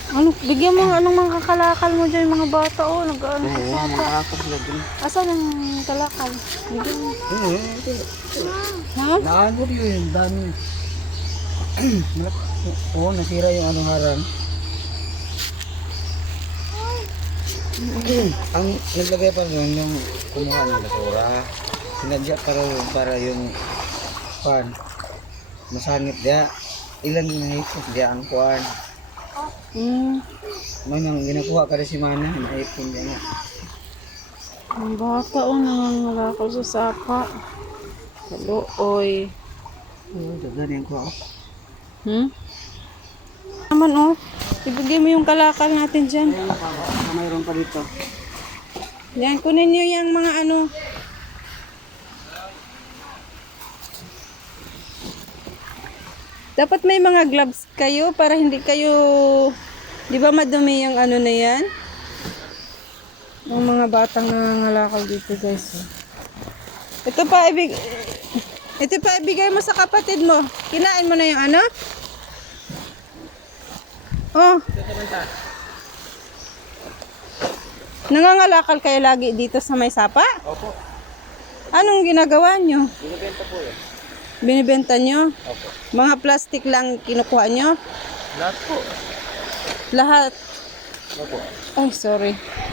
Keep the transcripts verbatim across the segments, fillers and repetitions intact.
Ano, bigyan mo anong mga kakalakal mo dyan, mga bata, oh, nag-ano Oo, sa mga bata. kakap sila dun. Asan ang kalakal? Bigyan mo. Oo, Ha? naano yun, dami. Oo, nasira yung ano harang. Ang naglagay pa rin yung kumuha ng basura. Sinadya para para yung pan. Masangit dia. Ilan yung nahipos dia ang kuan. Hmm. Man ang ginakuha ka rin si Mana, nahipon dia nga. Ang bata, oh, nangangalakal sa sapa. Kaluoy. Oo, dagan yung kuha. Hmm? Naman, oh. Ibigay mo yung kalakal natin dyan. Ayun pa, baka mayroon pa dito. Yan, kunin nyo yung mga ano. Dapat may mga gloves kayo para hindi kayo, di ba madumi yung ano na yan? Yung mga batang nangangalakal dito, guys. Ito pa, ibig, ito pa ibigay mo sa kapatid mo. Kinain mo na yung ano? Oh. Nangangalakal kayo lagi dito sa may sapa? Opo. Anong ginagawa nyo? Binibenta po yun. Binibenta nyo? Opo. Mga plastic lang kinukuha nyo? Lahat po. Lahat? Opo. Ay, sorry.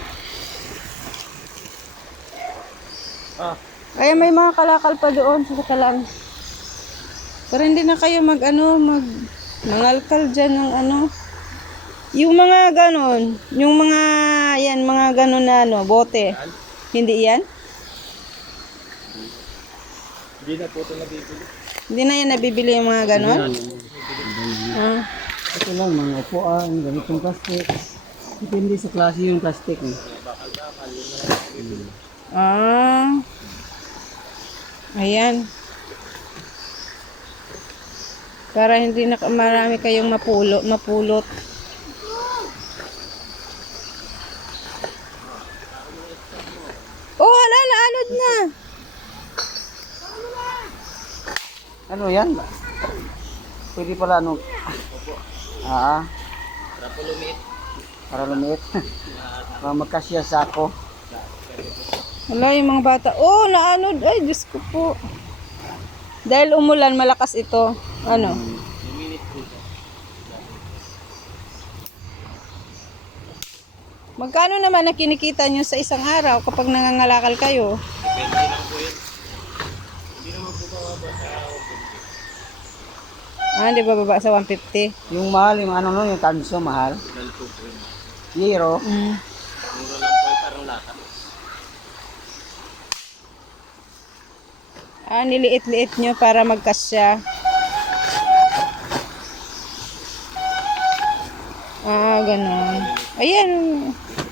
Ah. Ay, may mga kalakal pa doon. Saka lang. Pero hindi na kayo mag ano, mag mangalkal dyan ng ano. Yung mga ganon, yung mga, yan, mga ganon na ano, bote. Hindi yan? Hindi na po ito nabibili. Hindi na yan nabibili yung mga ganon? Ah. Ito lang, mga upuan, ganitong plastic. Depende sa klase yung plastic. Eh. Ah. Ayan. Para hindi na marami kayong mapulo, mapulot. Oh, hala, naanod na. Ano yan? Pwede pala ano? Ah. Para po lumiit. Para lumiit. Para magkasya sa ako. Wala yung mga bata. Oh, naanod. Ay, Diyos ko po. Dahil umulan, malakas ito. Ano? Magkano naman na kinikita nyo sa isang araw kapag nangangalakal kayo? Depende lang po yun. Hindi naman po bababa sa Ah, di ba baba sa one fifty? yung mahal, yung ano no, yung tanso mahal. Zero. Mm. Mura lang po, parang lata. Ah, niliit-liit nyo para magkasya. Ah, ganun. Ayan.